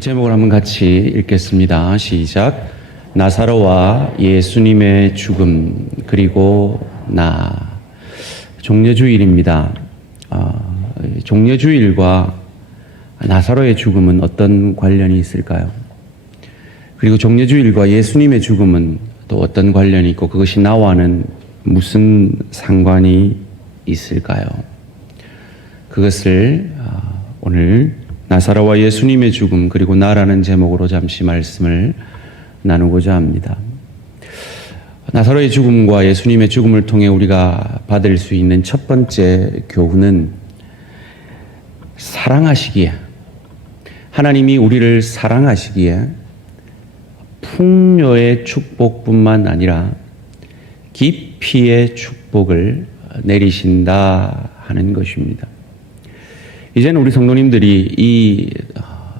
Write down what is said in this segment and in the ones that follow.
제목을 한번 같이 읽겠습니다. 시작. 나사로와 예수님의 죽음 그리고 나. 종려주일입니다. 종려주일과 나사로의 죽음은 어떤 관련이 있을까요? 그리고 종려주일과 예수님의 죽음은 또 어떤 관련이 있고 그것이 나와는 무슨 상관이 있을까요? 그것을 오늘 나사로와 예수님의 죽음 그리고 나라는 제목으로 잠시 말씀을 나누고자 합니다. 나사로의 죽음과 예수님의 죽음을 통해 우리가 받을 수 있는 첫 번째 교훈은 사랑하시기에, 하나님이 우리를 사랑하시기에 풍요의 축복뿐만 아니라 깊이의 축복을 내리신다 하는 것입니다. 이제는 우리 성도님들이 이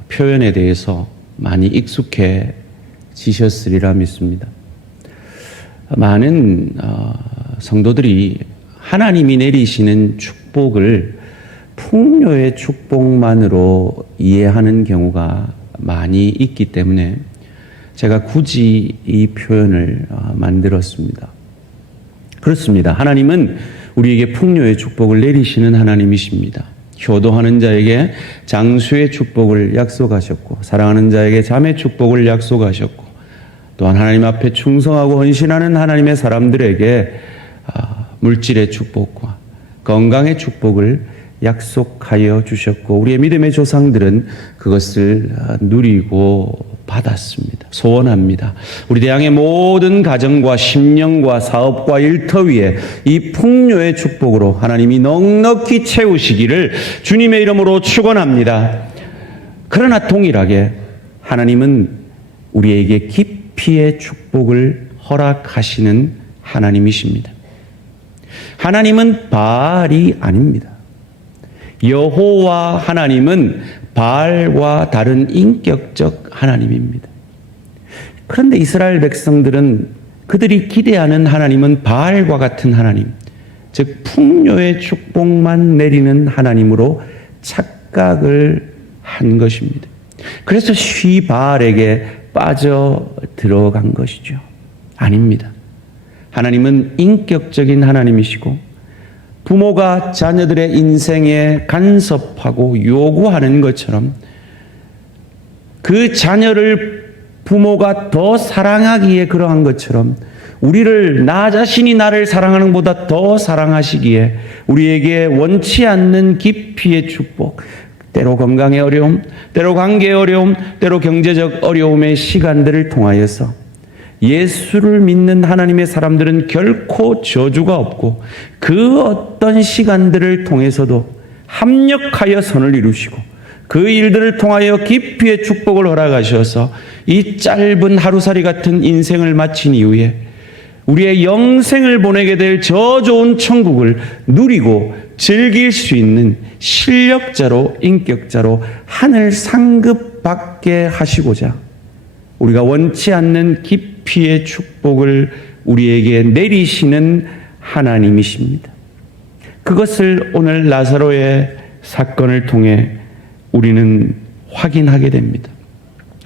표현에 대해서 많이 익숙해지셨으리라 믿습니다. 많은 성도들이 하나님이 내리시는 축복을 풍요의 축복만으로 이해하는 경우가 많이 있기 때문에 제가 굳이 이 표현을 만들었습니다. 그렇습니다. 하나님은 우리에게 풍요의 축복을 내리시는 하나님이십니다. 효도하는 자에게 장수의 축복을 약속하셨고, 사랑하는 자에게 잠의 축복을 약속하셨고, 또한 하나님 앞에 충성하고 헌신하는 하나님의 사람들에게 물질의 축복과 건강의 축복을 약속하여 주셨고, 우리의 믿음의 조상들은 그것을 누리고 받았습니다. 소원합니다. 우리 대항의 모든 가정과 심령과 사업과 일터 위에 이 풍요의 축복으로 하나님이 넉넉히 채우시기를 주님의 이름으로 축원합니다. 그러나 동일하게 하나님은 우리에게 깊이의 축복을 허락하시는 하나님이십니다. 하나님은 바알이 아닙니다. 여호와 하나님은 바알과 다른 인격적 하나님입니다. 그런데 이스라엘 백성들은 그들이 기대하는 하나님은 바알과 같은 하나님, 즉 풍요의 축복만 내리는 하나님으로 착각을 한 것입니다. 그래서 쉬 바알에게 빠져 들어간 것이죠. 아닙니다. 하나님은 인격적인 하나님이시고 부모가 자녀들의 인생에 간섭하고 요구하는 것처럼 그 자녀를 부모가 더 사랑하기에 그러한 것처럼 우리를 나 자신이 나를 사랑하는 것보다 더 사랑하시기에 우리에게 원치 않는 깊이의 축복, 때로 건강의 어려움, 때로 관계의 어려움, 때로 경제적 어려움의 시간들을 통하여서 예수를 믿는 하나님의 사람들은 결코 저주가 없고 그 어떤 시간들을 통해서도 합력하여 선을 이루시고 그 일들을 통하여 깊이의 축복을 허락하셔서 이 짧은 하루살이 같은 인생을 마친 이후에 우리의 영생을 보내게 될 저 좋은 천국을 누리고 즐길 수 있는 실력자로, 인격자로 하늘 상급받게 하시고자 우리가 원치 않는 깊이의 축복을 우리에게 내리시는 하나님이십니다. 그것을 오늘 나사로의 사건을 통해 우리는 확인하게 됩니다.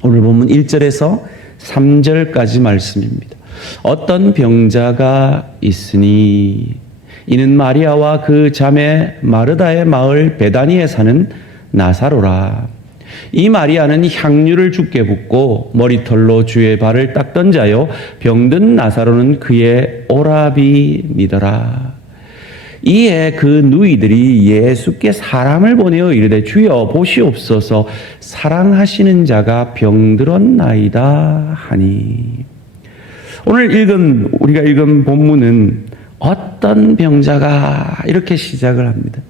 오늘 본문 1절에서 3절까지 말씀입니다. 어떤 병자가 있으니 이는 마리아와 그 자매 마르다의 마을 베다니에 사는 나사로라. 이 마리아는 향유를 주께 붓고 머리털로 주의 발을 닦던 자요 병든 나사로는 그의 오라비니더라. 이에 그 누이들이 예수께 사람을 보내어 이르되 주여 보시옵소서 사랑하시는 자가 병들었나이다 하니. 오늘 우리가 읽은 본문은 어떤 병자가 이렇게 시작을 합니다.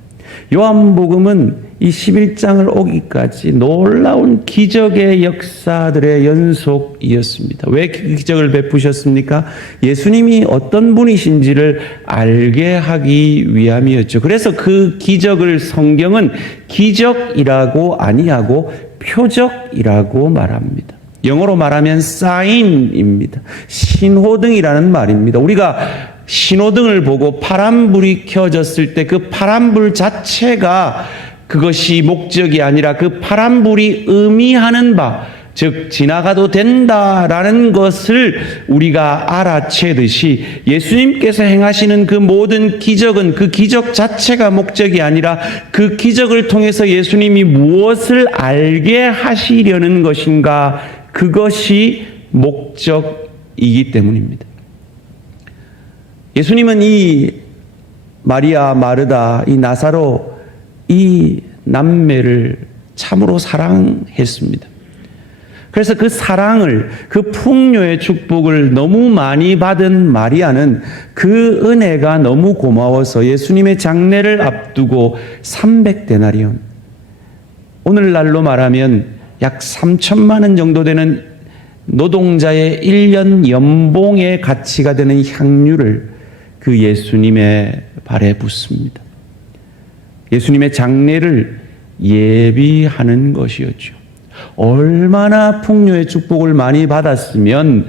요한복음은 이 11장을 오기까지 놀라운 기적의 역사들의 연속이었습니다. 왜 기적을 베푸셨습니까? 예수님이 어떤 분이신지를 알게 하기 위함이었죠. 그래서 그 기적을 성경은 기적이라고 아니하고 표적이라고 말합니다. 영어로 말하면 사인입니다. 신호등이라는 말입니다. 우리가 신호등을 보고 파란불이 켜졌을 때 그 파란불 자체가 그것이 목적이 아니라 그 파란불이 의미하는 바, 즉 지나가도 된다라는 것을 우리가 알아채듯이 예수님께서 행하시는 그 모든 기적은 그 기적 자체가 목적이 아니라 그 기적을 통해서 예수님이 무엇을 알게 하시려는 것인가, 그것이 목적이기 때문입니다. 예수님은 이 마리아, 마르다, 이 나사로, 이 남매를 참으로 사랑했습니다. 그래서 그 사랑을, 그 풍요의 축복을 너무 많이 받은 마리아는 그 은혜가 너무 고마워서 예수님의 장례를 앞두고 300데나리온, 오늘날로 말하면 약 3천만 원 정도 되는 노동자의 1년 연봉의 가치가 되는 향유를 그 예수님의 발에 붓습니다. 예수님의 장례를 예비하는 것이었죠. 얼마나 풍요의 축복을 많이 받았으면,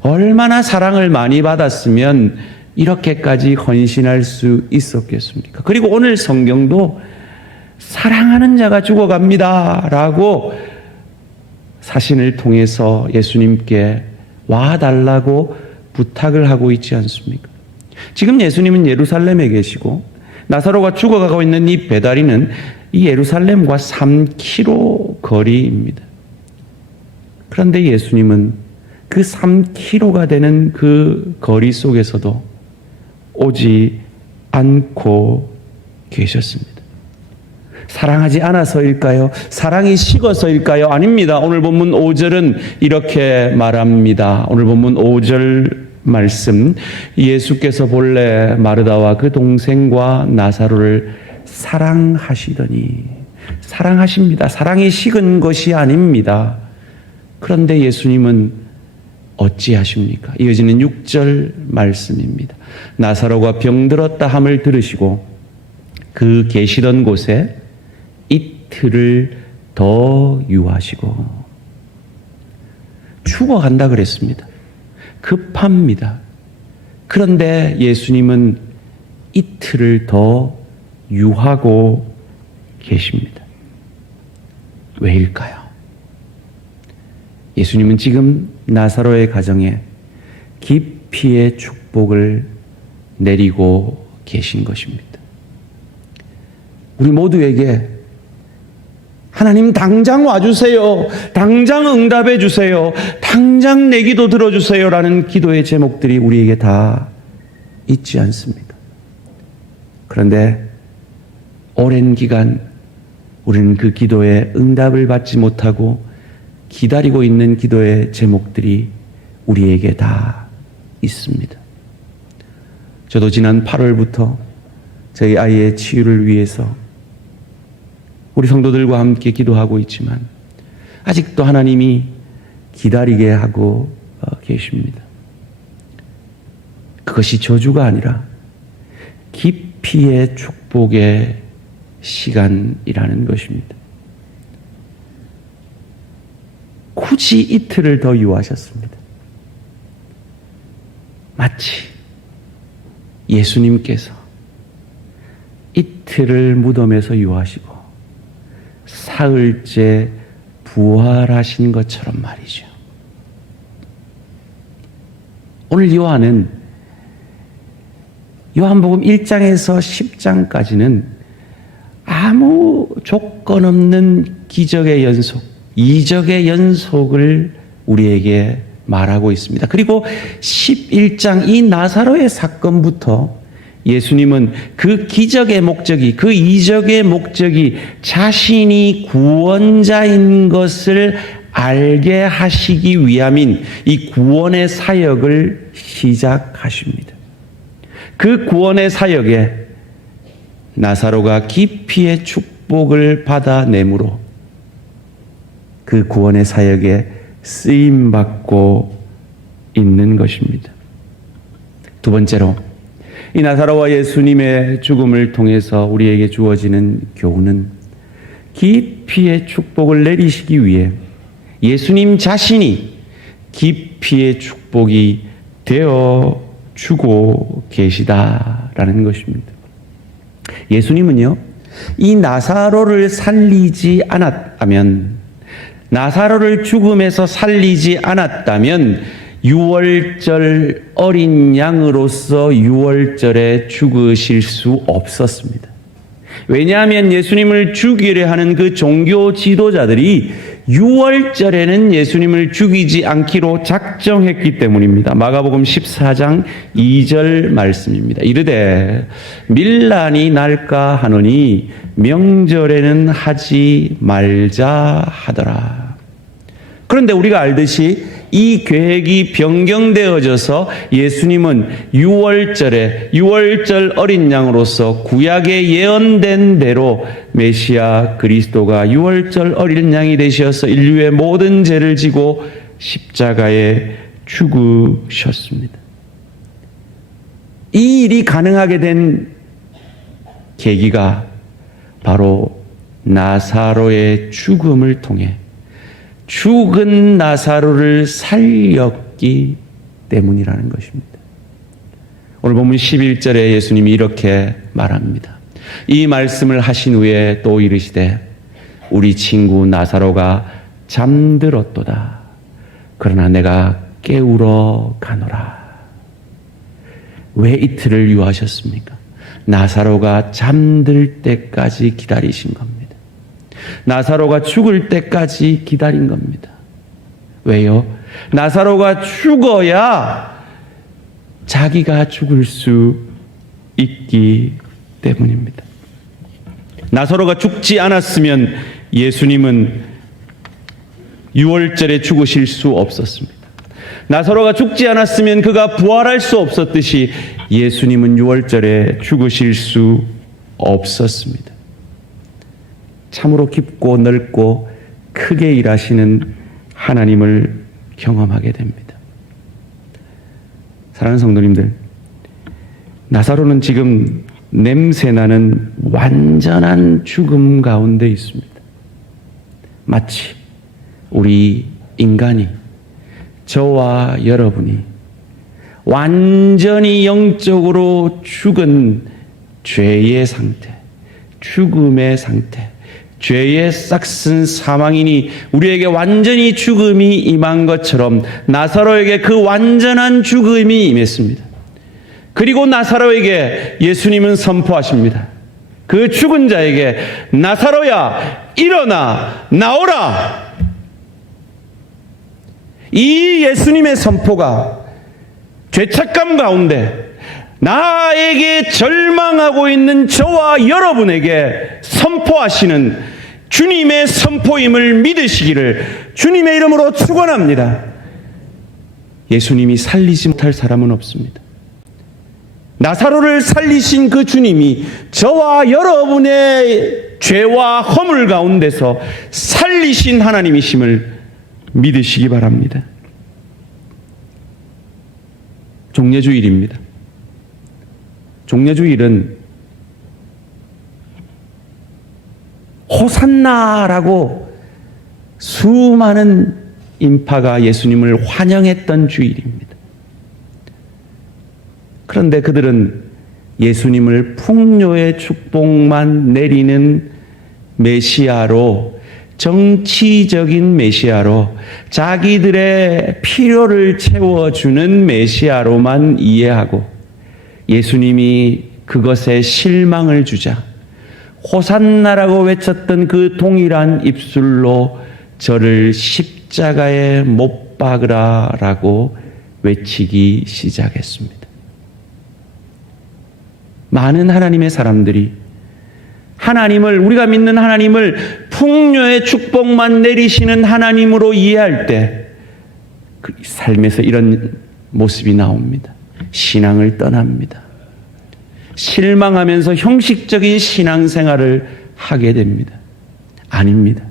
얼마나 사랑을 많이 받았으면 이렇게까지 헌신할 수 있었겠습니까? 그리고 오늘 성경도 사랑하는 자가 죽어갑니다 라고 사신을 통해서 예수님께 와달라고 부탁을 하고 있지 않습니까? 지금 예수님은 예루살렘에 계시고 나사로가 죽어가고 있는 이 베다리는 이 예루살렘과 3km 거리입니다. 그런데 예수님은 그 3km가 되는 그 거리 속에서도 오지 않고 계셨습니다. 사랑하지 않아서일까요? 사랑이 식어서일까요? 아닙니다. 오늘 본문 5절은 이렇게 말합니다. 오늘 본문 5절 말씀, 예수께서 본래 마르다와 그 동생과 나사로를 사랑하시더니, 사랑하십니다. 사랑이 식은 것이 아닙니다. 그런데 예수님은 어찌하십니까? 이어지는 6절 말씀입니다. 나사로가 병들었다 함을 들으시고 그 계시던 곳에 이틀을 더 유하시고, 죽어간다 그랬습니다. 급합니다. 그런데 예수님은 이틀을 더 유하고 계십니다. 왜일까요? 예수님은 지금 나사로의 가정에 깊이의 축복을 내리고 계신 것입니다. 우리 모두에게 하나님 당장 와주세요, 당장 응답해 주세요, 당장 내 기도 들어주세요 라는 기도의 제목들이 우리에게 다 있지 않습니까? 그런데 오랜 기간 우리는 그 기도에 응답을 받지 못하고 기다리고 있는 기도의 제목들이 우리에게 다 있습니다. 저도 지난 8월부터 저희 아이의 치유를 위해서 우리 성도들과 함께 기도하고 있지만 아직도 하나님이 기다리게 하고 계십니다. 그것이 저주가 아니라 깊이의 축복의 시간이라는 것입니다. 굳이 이틀을 더 유하셨습니다. 마치 예수님께서 이틀을 무덤에서 유하시고 사흘째 부활하신 것처럼 말이죠. 오늘 요한은 요한복음 1장에서 10장까지는 아무 조건 없는 기적의 연속, 이적의 연속을 우리에게 말하고 있습니다. 그리고 11장 이 나사로의 사건부터 예수님은 그 기적의 목적이, 그 이적의 목적이 자신이 구원자인 것을 알게 하시기 위함인 이 구원의 사역을 시작하십니다. 그 구원의 사역에 나사로가 깊이의 축복을 받아내므로 그 구원의 사역에 쓰임받고 있는 것입니다. 두 번째로, 이 나사로와 예수님의 죽음을 통해서 우리에게 주어지는 교훈은 깊이의 축복을 내리시기 위해 예수님 자신이 깊이의 축복이 되어 주고 계시다라는 것입니다. 예수님은요, 이 나사로를 살리지 않았다면, 나사로를 죽음에서 살리지 않았다면 유월절 어린 양으로서 유월절에 죽으실 수 없었습니다. 왜냐하면 예수님을 죽이려 하는 그 종교 지도자들이 유월절에는 예수님을 죽이지 않기로 작정했기 때문입니다. 마가복음 14장 2절 말씀입니다. 이르되 밀란이 날까 하노니 명절에는 하지 말자 하더라. 그런데 우리가 알듯이 이 계획이 변경되어져서 예수님은 유월절 어린 양으로서 구약에 예언된 대로 메시아 그리스도가 유월절 어린 양이 되셔서 인류의 모든 죄를 지고 십자가에 죽으셨습니다. 이 일이 가능하게 된 계기가 바로 나사로의 죽음을 통해 죽은 나사로를 살렸기 때문이라는 것입니다. 오늘 본문 11절에 예수님이 이렇게 말합니다. 이 말씀을 하신 후에 또 이르시되 우리 친구 나사로가 잠들었도다. 그러나 내가 깨우러 가노라. 왜 이틀을 유하셨습니까? 나사로가 잠들 때까지 기다리신 겁니다. 나사로가 죽을 때까지 기다린 겁니다. 왜요? 나사로가 죽어야 자기가 죽을 수 있기 때문입니다. 나사로가 죽지 않았으면 예수님은 유월절에 죽으실 수 없었습니다. 나사로가 죽지 않았으면 그가 부활할 수 없었듯이 예수님은 유월절에 죽으실 수 없었습니다. 참으로 깊고 넓고 크게 일하시는 하나님을 경험하게 됩니다. 사랑하는 성도님들, 나사로는 지금 냄새나는 완전한 죽음 가운데 있습니다. 마치 우리 인간이, 저와 여러분이 완전히 영적으로 죽은 죄의 상태, 죽음의 상태, 죄의 싹슨 사망이니 우리에게 완전히 죽음이 임한 것처럼 나사로에게 그 완전한 죽음이 임했습니다. 그리고 나사로에게 예수님은 선포하십니다. 그 죽은 자에게 나사로야 일어나 나오라. 이 예수님의 선포가 죄책감 가운데 나에게 절망하고 있는 저와 여러분에게 선포하시는 주님의 선포임을 믿으시기를 주님의 이름으로 축원합니다. 예수님이 살리지 못할 사람은 없습니다. 나사로를 살리신 그 주님이 저와 여러분의 죄와 허물 가운데서 살리신 하나님이심을 믿으시기 바랍니다. 종려주일입니다. 종려주일은 호산나라고 수많은 인파가 예수님을 환영했던 주일입니다. 그런데 그들은 예수님을 풍요의 축복만 내리는 메시아로, 정치적인 메시아로, 자기들의 필요를 채워주는 메시아로만 이해하고 예수님이 그것에 실망을 주자 호산나라고 외쳤던 그 동일한 입술로 저를 십자가에 못 박으라라고 외치기 시작했습니다. 많은 하나님의 사람들이 하나님을, 우리가 믿는 하나님을 풍요의 축복만 내리시는 하나님으로 이해할 때 그 삶에서 이런 모습이 나옵니다. 신앙을 떠납니다. 실망하면서 형식적인 신앙생활을 하게 됩니다. 아닙니다.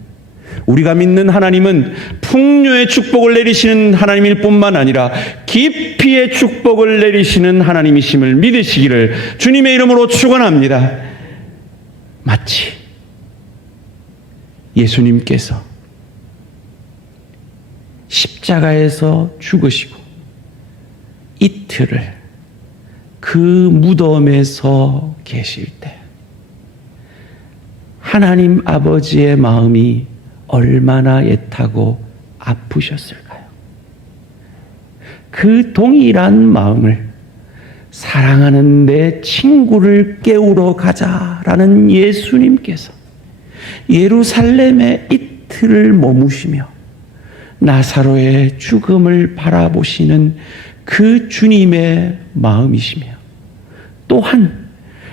우리가 믿는 하나님은 풍요의 축복을 내리시는 하나님일 뿐만 아니라 깊이의 축복을 내리시는 하나님이심을 믿으시기를 주님의 이름으로 축원합니다. 마치 예수님께서 십자가에서 죽으시고 이틀을 그 무덤에서 계실 때 하나님 아버지의 마음이 얼마나 애타고 아프셨을까요? 그 동일한 마음을 사랑하는 내 친구를 깨우러 가자라는 예수님께서 예루살렘에 이틀을 머무시며 나사로의 죽음을 바라보시는 그 주님의 마음이시며, 또한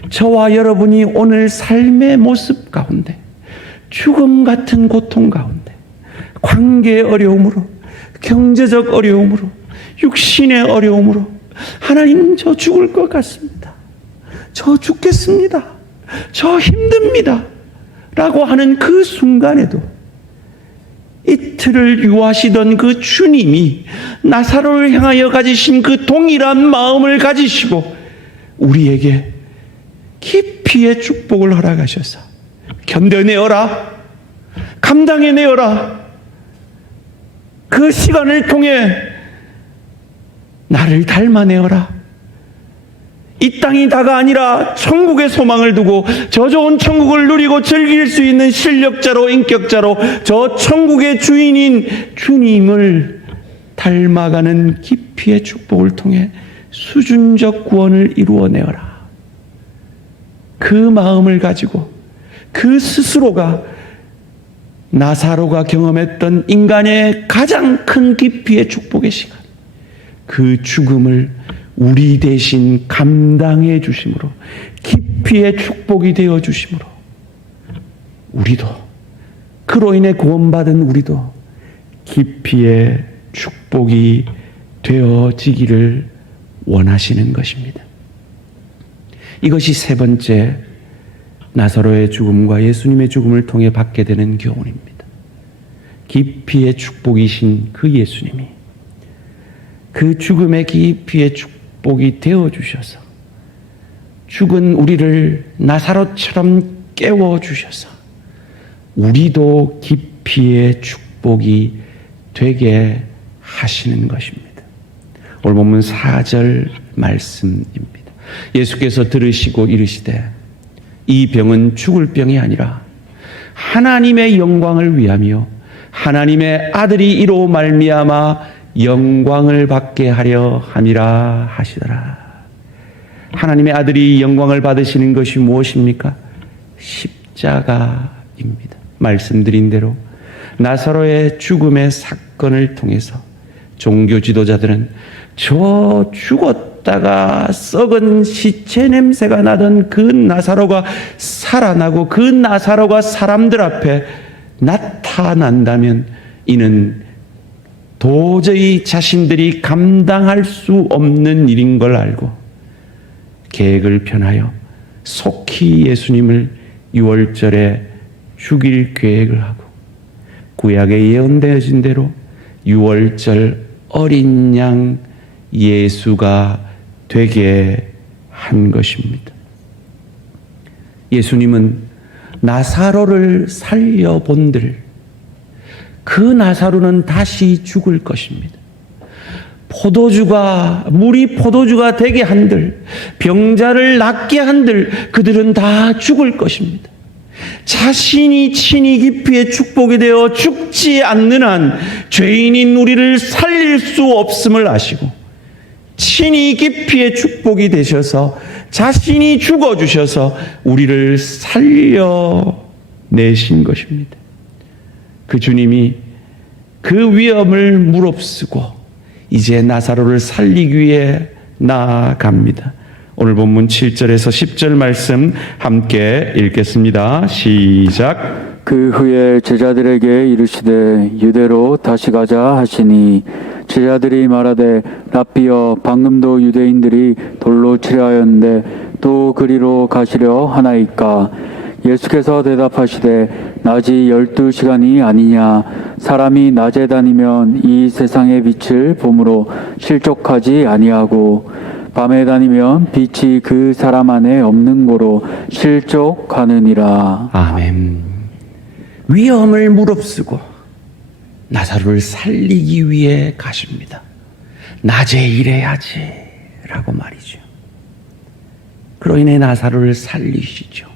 저와 여러분이 오늘 삶의 모습 가운데 죽음 같은 고통 가운데 관계의 어려움으로, 경제적 어려움으로, 육신의 어려움으로 하나님 저 죽을 것 같습니다, 저 죽겠습니다, 저 힘듭니다 라고 하는 그 순간에도 이틀을 유하시던 그 주님이 나사로를 향하여 가지신 그 동일한 마음을 가지시고 우리에게 깊이의 축복을 허락하셔서 견뎌내어라, 감당해내어라, 그 시간을 통해 나를 닮아내어라, 이 땅이 다가 아니라 천국의 소망을 두고 저 좋은 천국을 누리고 즐길 수 있는 실력자로, 인격자로 저 천국의 주인인 주님을 닮아가는 깊이의 축복을 통해 수준적 구원을 이루어내어라. 그 마음을 가지고 그 스스로가 나사로가 경험했던 인간의 가장 큰 깊이의 축복의 시간, 그 죽음을 우리 대신 감당해 주심으로, 깊이의 축복이 되어 주심으로, 우리도, 그로 인해 구원받은 우리도 깊이의 축복이 되어지기를 원하시는 것입니다. 이것이 세 번째 나사로의 죽음과 예수님의 죽음을 통해 받게 되는 교훈입니다. 깊이의 축복이신 그 예수님이 그 죽음의 깊이의 축복이 되어주셔서 죽은 우리를 나사로처럼 깨워주셔서 우리도 깊이의 축복이 되게 하시는 것입니다. 오늘 본문 4절 말씀입니다. 예수께서 들으시고 이르시되 이 병은 죽을 병이 아니라 하나님의 영광을 위하며 하나님의 아들이 이로 말미암아 영광을 받게 하려 함이라 하시더라. 하나님의 아들이 영광을 받으시는 것이 무엇입니까? 십자가입니다. 말씀드린 대로 나사로의 죽음의 사건을 통해서 종교 지도자들은 저 죽었다가 썩은 시체 냄새가 나던 그 나사로가 살아나고 그 나사로가 사람들 앞에 나타난다면 이는 도저히 자신들이 감당할 수 없는 일인 걸 알고 계획을 편하여 속히 예수님을 6월절에 죽일 계획을 하고 구약에 예언되어진 대로 6월절 어린 양 예수가 되게 한 것입니다. 예수님은 나사로를 살려본들 그 나사로는 다시 죽을 것입니다. 물이 포도주가 되게 한들, 병자를 낫게 한들 그들은 다 죽을 것입니다. 자신이 친히 깊이의 축복이 되어 죽지 않는 한 죄인인 우리를 살릴 수 없음을 아시고 친히 깊이의 축복이 되셔서 자신이 죽어주셔서 우리를 살려내신 것입니다. 그 주님이 그 위험을 무릅쓰고 이제 나사로를 살리기 위해 나아갑니다. 오늘 본문 7절에서 10절 말씀 함께 읽겠습니다. 시작. 그 후에 제자들에게 이르시되 유대로 다시 가자 하시니 제자들이 말하되 랍비여 방금도 유대인들이 돌로 치려 하였는데 또 그리로 가시려 하나이까. 예수께서 대답하시되 낮이 12시간이 아니냐. 사람이 낮에 다니면 이 세상의 빛을 봄으로 실족하지 아니하고 밤에 다니면 빛이 그 사람 안에 없는 고로 실족하느니라. 아멘. 위험을 무릅쓰고 나사로를 살리기 위해 가십니다. 낮에 일해야지 라고 말이죠. 그로 인해 나사로를 살리시죠.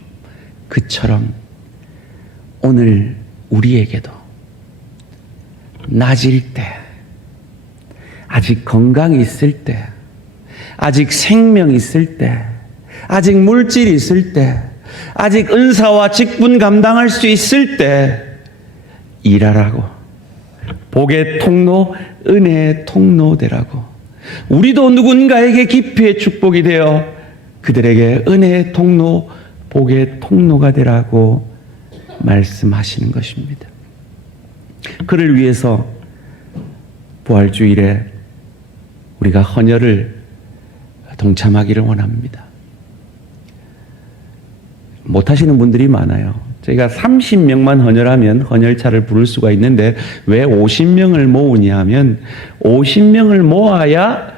그처럼 오늘 우리에게도 낮일 때, 아직 건강이 있을 때, 아직 생명이 있을 때, 아직 물질이 있을 때, 아직 은사와 직분 감당할 수 있을 때 일하라고, 복의 통로, 은혜의 통로 되라고, 우리도 누군가에게 기피의 축복이 되어 그들에게 은혜의 통로, 복의 통로가 되라고 말씀하시는 것입니다. 그를 위해서 부활주일에 우리가 헌혈을 동참하기를 원합니다. 못하시는 분들이 많아요. 저희가 30명만 헌혈하면 헌혈차를 부를 수가 있는데 왜 50명을 모으냐 하면 50명을 모아야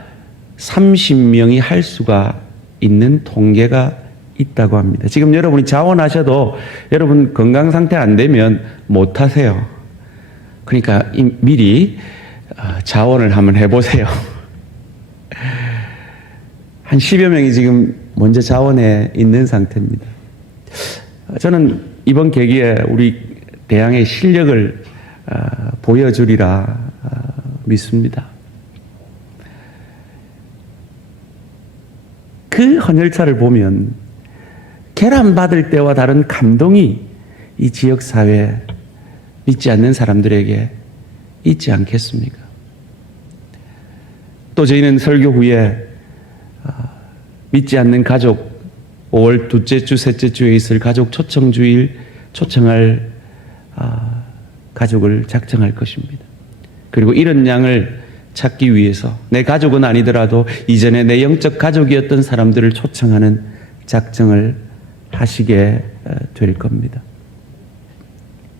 30명이 할 수가 있는 통계가 있다고 합니다. 지금 여러분이 자원하셔도 여러분 건강 상태 안 되면 못하세요. 그러니까 미리 자원을 한번 해보세요. 한 10여 명이 지금 먼저 자원해 있는 상태입니다. 저는 이번 계기에 우리 대항의 실력을 보여주리라 믿습니다. 그 헌혈차를 보면 계란 받을 때와 다른 감동이 이 지역사회에 믿지 않는 사람들에게 있지 않겠습니까? 또 저희는 설교 후에 믿지 않는 가족 5월 둘째 주, 셋째 주에 있을 가족 초청주일 초청할 가족을 작정할 것입니다. 그리고 이런 양을 찾기 위해서 내 가족은 아니더라도 이전에 내 영적 가족이었던 사람들을 초청하는 작정을 하시게 될 겁니다.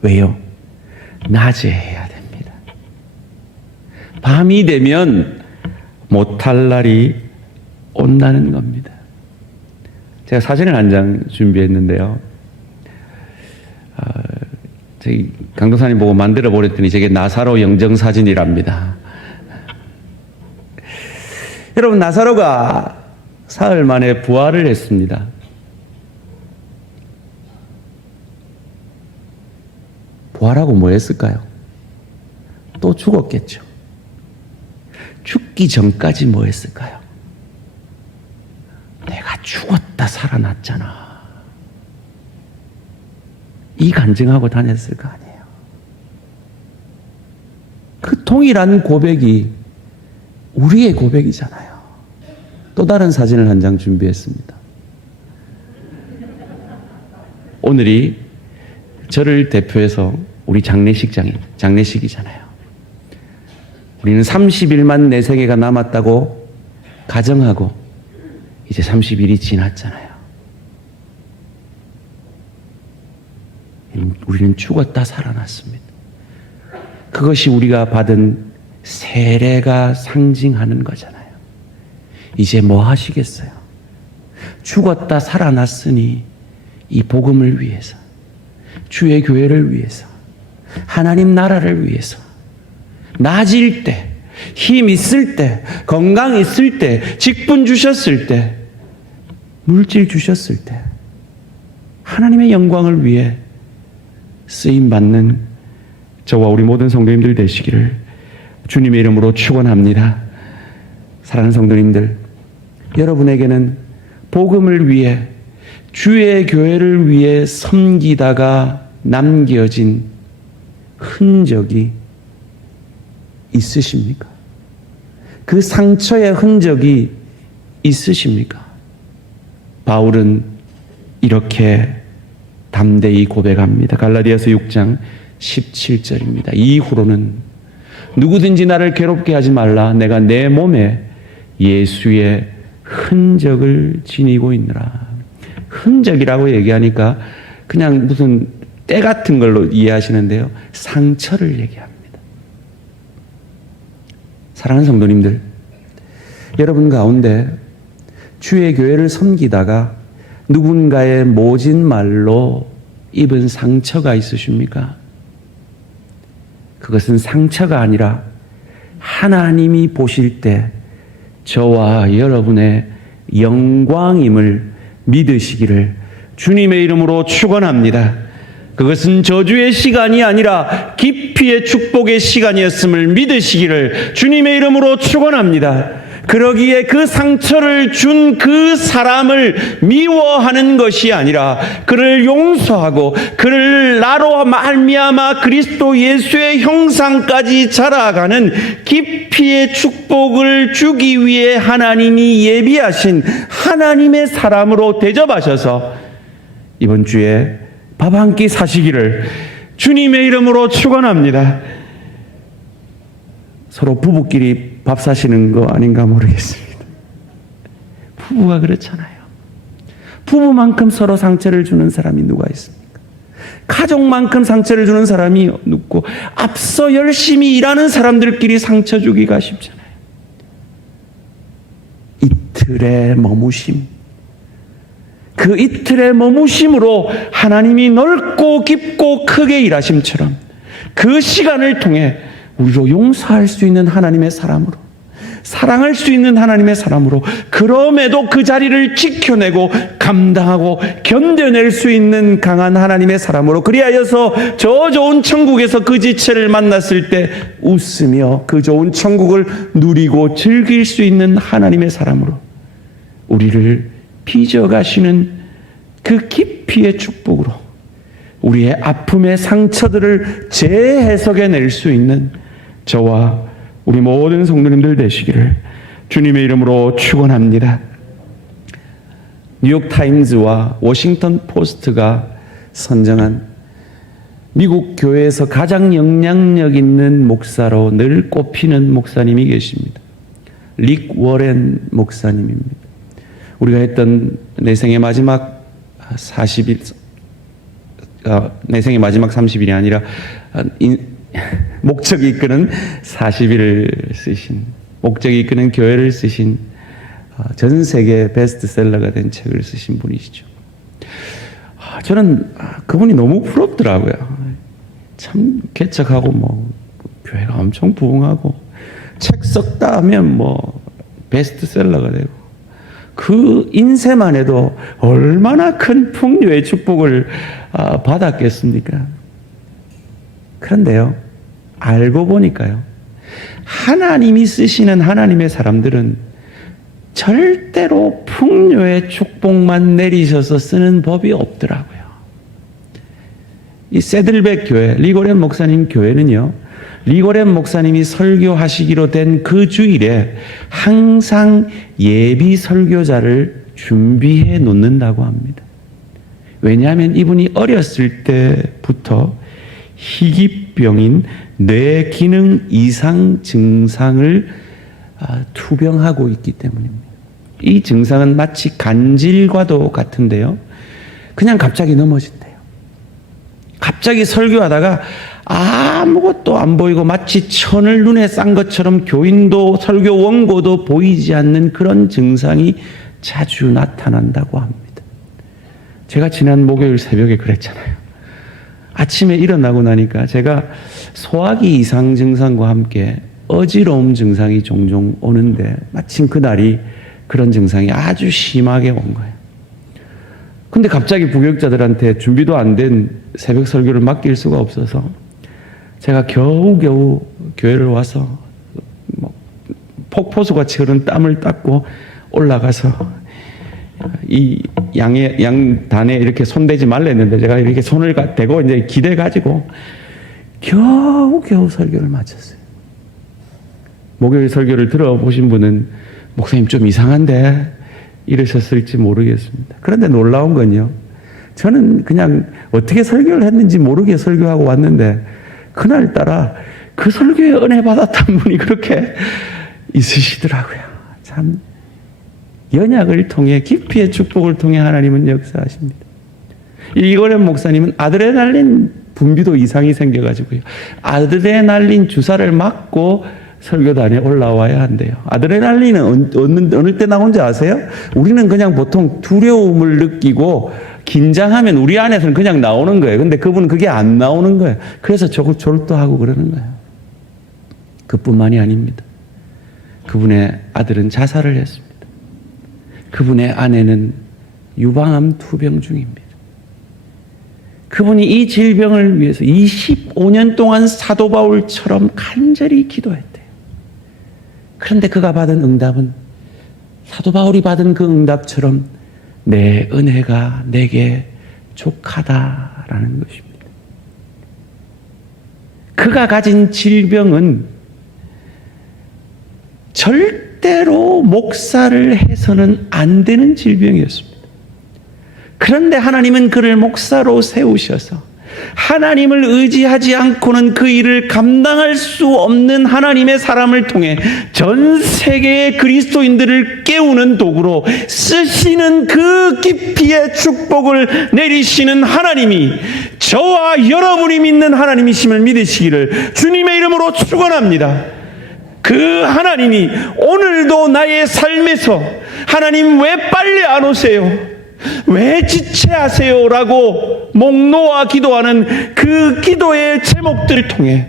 왜요? 낮에 해야 됩니다. 밤이 되면 못할 날이 온다는 겁니다. 제가 사진을 한 장 준비했는데요. 저희 강도사님 보고 만들어 보랬더니 저게 나사로 영정사진이랍니다. 여러분, 나사로가 사흘 만에 부활을 했습니다. 부활하고 뭐 했을까요? 또 죽었겠죠. 죽기 전까지 뭐 했을까요? 내가 죽었다 살아났잖아. 이 간증하고 다녔을 거 아니에요. 그 동일한 고백이 우리의 고백이잖아요. 또 다른 사진을 한 장 준비했습니다. 오늘이 저를 대표해서 우리 장례식이잖아요. 우리는 30일만 내 생애가 남았다고 가정하고 이제 30일이 지났잖아요. 우리는 죽었다 살아났습니다. 그것이 우리가 받은 세례가 상징하는 거잖아요. 이제 뭐 하시겠어요? 죽었다 살아났으니 이 복음을 위해서, 주의 교회를 위해서, 하나님 나라를 위해서 낮일 때, 힘 있을 때, 건강 있을 때, 직분 주셨을 때, 물질 주셨을 때 하나님의 영광을 위해 쓰임받는 저와 우리 모든 성도님들 되시기를 주님의 이름으로 축원합니다. 사랑하는 성도님들, 여러분에게는 복음을 위해, 주의 교회를 위해 섬기다가 남겨진 흔적이 있으십니까? 그 상처의 흔적이 있으십니까? 바울은 이렇게 담대히 고백합니다. 갈라디아서 6장 17절입니다. 이후로는 누구든지 나를 괴롭게 하지 말라. 내가 내 몸에 예수의 흔적을 지니고 있느라. 흔적이라고 얘기하니까 그냥 무슨 때 같은 걸로 이해하시는데요. 상처를 얘기합니다. 사랑하는 성도님들, 여러분 가운데 주의 교회를 섬기다가 누군가의 모진 말로 입은 상처가 있으십니까? 그것은 상처가 아니라 하나님이 보실 때 저와 여러분의 영광임을 믿으시기를 주님의 이름으로 축원합니다. 그것은 저주의 시간이 아니라 기피의 축복의 시간이었음을 믿으시기를 주님의 이름으로 축원합니다. 그러기에 그 상처를 준 그 사람을 미워하는 것이 아니라 그를 용서하고 그를 나로 말미암아 그리스도 예수의 형상까지 자라가는 기피의 축복을 주기 위해 하나님이 예비하신 하나님의 사람으로 대접하셔서 이번 주에 밥 한 끼 사시기를 주님의 이름으로 축원합니다. 서로 부부끼리 밥 사시는 거 아닌가 모르겠습니다. 부부가 그렇잖아요. 부부만큼 서로 상처를 주는 사람이 누가 있습니까? 가족만큼 상처를 주는 사람이 없고 앞서 열심히 일하는 사람들끼리 상처 주기가 쉽잖아요. 이틀의 머무심, 그 이틀의 머무심으로 하나님이 넓고 깊고 크게 일하심처럼 그 시간을 통해 우리로 용서할 수 있는 하나님의 사람으로, 사랑할 수 있는 하나님의 사람으로, 그럼에도 그 자리를 지켜내고 감당하고 견뎌낼 수 있는 강한 하나님의 사람으로, 그리하여서 저 좋은 천국에서 그 지체를 만났을 때 웃으며 그 좋은 천국을 누리고 즐길 수 있는 하나님의 사람으로 우리를 빚어가시는 그 깊이의 축복으로 우리의 아픔의 상처들을 재해석해낼 수 있는 저와 우리 모든 성도님들 되시기를 주님의 이름으로 축원합니다. 뉴욕타임즈와 워싱턴 포스트가 선정한 미국 교회에서 가장 영향력 있는 목사로 늘 꼽히는 목사님이 계십니다. 릭 워렌 목사님입니다. 우리가 했던 내 생의 마지막 40일, 내 생의 마지막 30일이 아니라 목적이 이끄는 40일을 쓰신, 목적이 이끄는 교회를 쓰신 전 세계 베스트셀러가 된 책을 쓰신 분이시죠. 저는 그분이 너무 부럽더라고요. 참 개척하고 뭐 교회가 엄청 부흥하고 책 썼다 하면 뭐 베스트셀러가 되고 그 인쇄만 해도 얼마나 큰 풍요의 축복을 받았겠습니까? 그런데요, 알고 보니까요, 하나님이 쓰시는 하나님의 사람들은 절대로 풍요의 축복만 내리셔서 쓰는 법이 없더라고요. 이 세들백 교회, 리고렌 목사님 교회는요, 리고렌 목사님이 설교하시기로 된 그 주일에 항상 예비 설교자를 준비해 놓는다고 합니다. 왜냐하면 이분이 어렸을 때부터 희귀병인 뇌 기능 이상 증상을 투병하고 있기 때문입니다. 이 증상은 마치 간질과도 같은데요, 그냥 갑자기 넘어진대요. 갑자기 설교하다가 아무것도 안 보이고 마치 천을 눈에 싼 것처럼 교인도 설교 원고도 보이지 않는 그런 증상이 자주 나타난다고 합니다. 제가 지난 목요일 새벽에 그랬잖아요. 아침에 일어나고 나니까 제가 소화기 이상 증상과 함께 어지러움 증상이 종종 오는데 마침 그날이 그런 증상이 아주 심하게 온 거예요. 근데 갑자기 부교육자들한테 준비도 안 된 새벽 설교를 맡길 수가 없어서 제가 겨우겨우 교회를 와서 폭포수같이 흐른 땀을 닦고 올라가서 이 양단에 이렇게 손대지 말라 했는데 제가 이렇게 손을 대고 이제 기대가지고 겨우겨우 설교를 마쳤어요. 목요일 설교를 들어보신 분은 목사님 좀 이상한데 이러셨을지 모르겠습니다. 그런데 놀라운 건요, 저는 그냥 어떻게 설교를 했는지 모르게 설교하고 왔는데 그날따라 그 설교에 은혜 받았던 분이 그렇게 있으시더라고요. 참 연약을 통해, 깊이의 축복을 통해 하나님은 역사하십니다. 이고렌 목사님은 아드레날린 분비도 이상이 생겨가지고요, 아드레날린 주사를 맞고 설교단에 올라와야 한대요. 아드레날린은 어느 때 나온지 아세요? 우리는 그냥 보통 두려움을 느끼고 긴장하면 우리 안에서는 그냥 나오는 거예요. 근데 그분은 그게 안 나오는 거예요. 그래서 졸도하고 그러는 거예요. 그뿐만이 아닙니다. 그분의 아들은 자살을 했습니다. 그분의 아내는 유방암 투병 중입니다. 그분이 이 질병을 위해서 25년 동안 사도 바울처럼 간절히 기도했대요. 그런데 그가 받은 응답은 사도 바울이 받은 그 응답처럼 내 은혜가 내게 족하다라는 것입니다. 그가 가진 질병은 절대로 목사를 해서는 안 되는 질병이었습니다. 그런데 하나님은 그를 목사로 세우셔서 하나님을 의지하지 않고는 그 일을 감당할 수 없는 하나님의 사람을 통해 전 세계의 그리스도인들을 깨우는 도구로 쓰시는 그 깊이의 축복을 내리시는 하나님이 저와 여러분이 믿는 하나님이심을 믿으시기를 주님의 이름으로 축원합니다. 그 하나님이 오늘도 나의 삶에서 하나님 왜 빨리 안 오세요? 왜 지체하세요? 라고 목 놓아 기도하는 그 기도의 제목들을 통해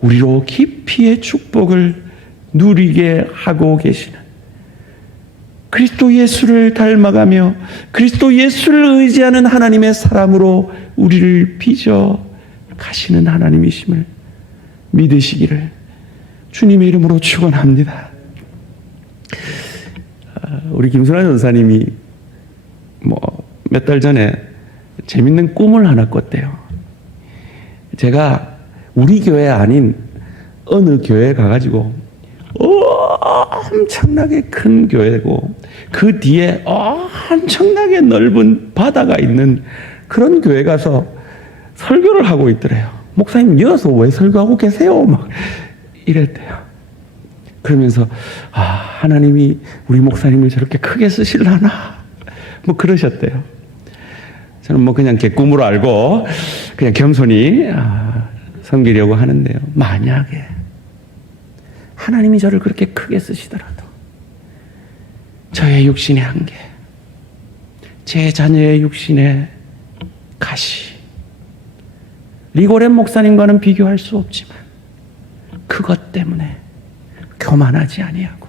우리로 깊이의 축복을 누리게 하고 계시는 그리스도 예수를 닮아가며 그리스도 예수를 의지하는 하나님의 사람으로 우리를 빚어 가시는 하나님이심을 믿으시기를 주님의 이름으로 축원합니다. 우리 김순환 전사님이 몇 달 전에 재밌는 꿈을 하나 꿨대요. 제가 우리 교회 아닌 어느 교회에 가가지고 엄청나게 큰 교회고 그 뒤에 엄청나게 넓은 바다가 있는 그런 교회 가서 설교를 하고 있더래요. 목사님 여기서 왜 설교하고 계세요? 막 이랬대요. 그러면서 하나님이 우리 목사님을 저렇게 크게 쓰실라나 그러셨대요. 저는 그냥 개꿈으로 알고 그냥 겸손히 섬기려고 하는데요. 만약에 하나님이 저를 그렇게 크게 쓰시더라도 저의 육신의 한계, 제 자녀의 육신의 가시, 리고렌 목사님과는 비교할 수 없지만 그것 때문에 교만하지 아니하고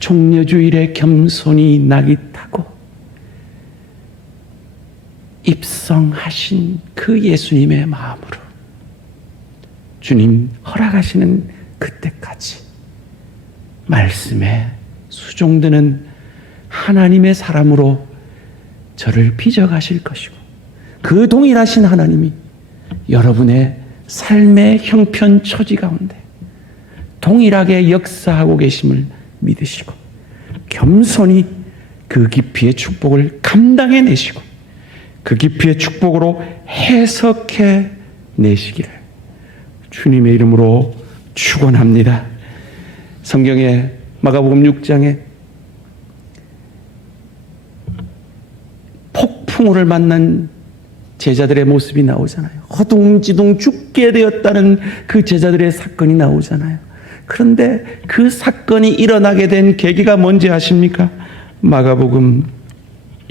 종려주일에 겸손히 낙이 타고 입성하신 그 예수님의 마음으로 주님 허락하시는 그때까지 말씀에 수종드는 하나님의 사람으로 저를 빚어가실 것이고 그 동일하신 하나님이 여러분의 삶의 형편 처지 가운데 동일하게 역사하고 계심을 믿으시고 겸손히 그 깊이의 축복을 감당해 내시고 그 깊이의 축복으로 해석해 내시기를 주님의 이름으로 축원합니다. 성경에 마가복음 6장에 폭풍우를 만난 제자들의 모습이 나오잖아요. 허둥지둥 죽게 되었다는 그 제자들의 사건이 나오잖아요. 그런데 그 사건이 일어나게 된 계기가 뭔지 아십니까? 마가복음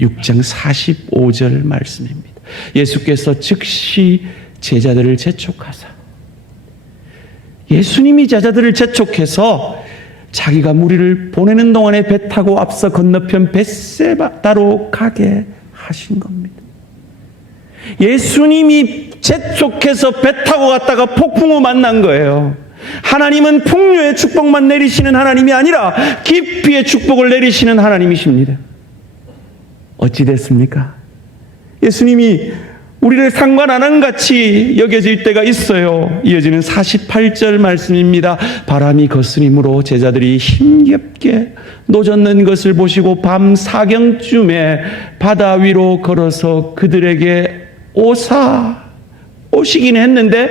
6장 45절 말씀입니다. 예수께서 즉시 제자들을 재촉하사 예수님이 제자들을 재촉해서 자기가 무리를 보내는 동안에 배 타고 앞서 건너편 벳세바다로 가게 하신 겁니다. 예수님이 재촉해서 배 타고 갔다가 폭풍우 만난 거예요. 하나님은 풍류의 축복만 내리시는 하나님이 아니라 깊이의 축복을 내리시는 하나님이십니다. 어찌 됐습니까? 예수님이 우리를 상관 안 한 같이 여겨질 때가 있어요. 이어지는 48절 말씀입니다. 바람이 거스림으로 제자들이 힘겹게 노젓는 것을 보시고 밤 사경쯤에 바다 위로 걸어서 그들에게 오시긴 했는데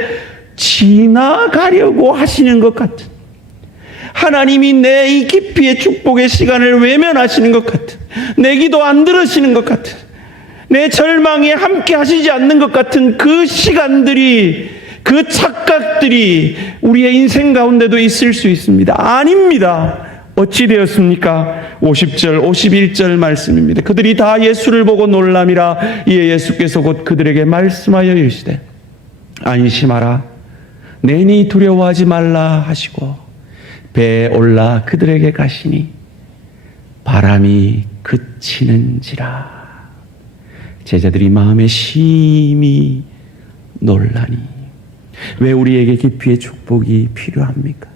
지나가려고 하시는 것 같은, 하나님이 내 이 깊이의 축복의 시간을 외면하시는 것 같은, 내 기도 안 들으시는 것 같은, 내 절망에 함께 하시지 않는 것 같은 그 시간들이, 그 착각들이 우리의 인생 가운데도 있을 수 있습니다. 아닙니다. 어찌 되었습니까? 50절, 51절 말씀입니다. 그들이 다 예수를 보고 놀람이라. 이에 예수께서 곧 그들에게 말씀하여 이르시되 안심하라, 내니 두려워하지 말라 하시고 배에 올라 그들에게 가시니 바람이 그치는지라. 제자들이 마음에 심히 놀라니. 왜 우리에게 깊이의 축복이 필요합니까?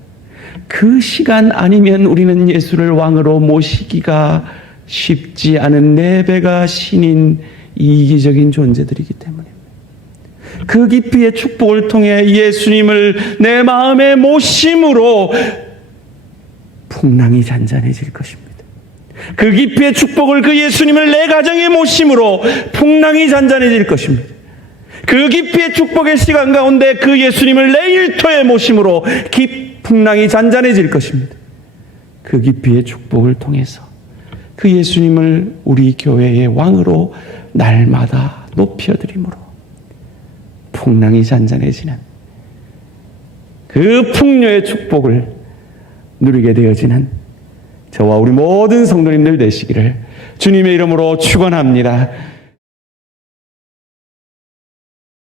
그 시간 아니면 우리는 예수를 왕으로 모시기가 쉽지 않은 4배가 신인 이기적인 존재들이기 때문입니다. 그 깊이의 축복을 통해 예수님을 내 마음에 모심으로 풍랑이 잔잔해질 것입니다. 그 깊이의 축복을, 그 예수님을 내 가정에 모심으로 풍랑이 잔잔해질 것입니다. 그 깊이의 축복의 시간 가운데 그 예수님을 내 일터에 모심으로 풍랑이 잔잔해질 것입니다. 그 깊이의 축복을 통해서 그 예수님을 우리 교회의 왕으로 날마다 높여드림으로 풍랑이 잔잔해지는 그 풍요의 축복을 누리게 되어지는 저와 우리 모든 성도님들 되시기를 주님의 이름으로 축원합니다.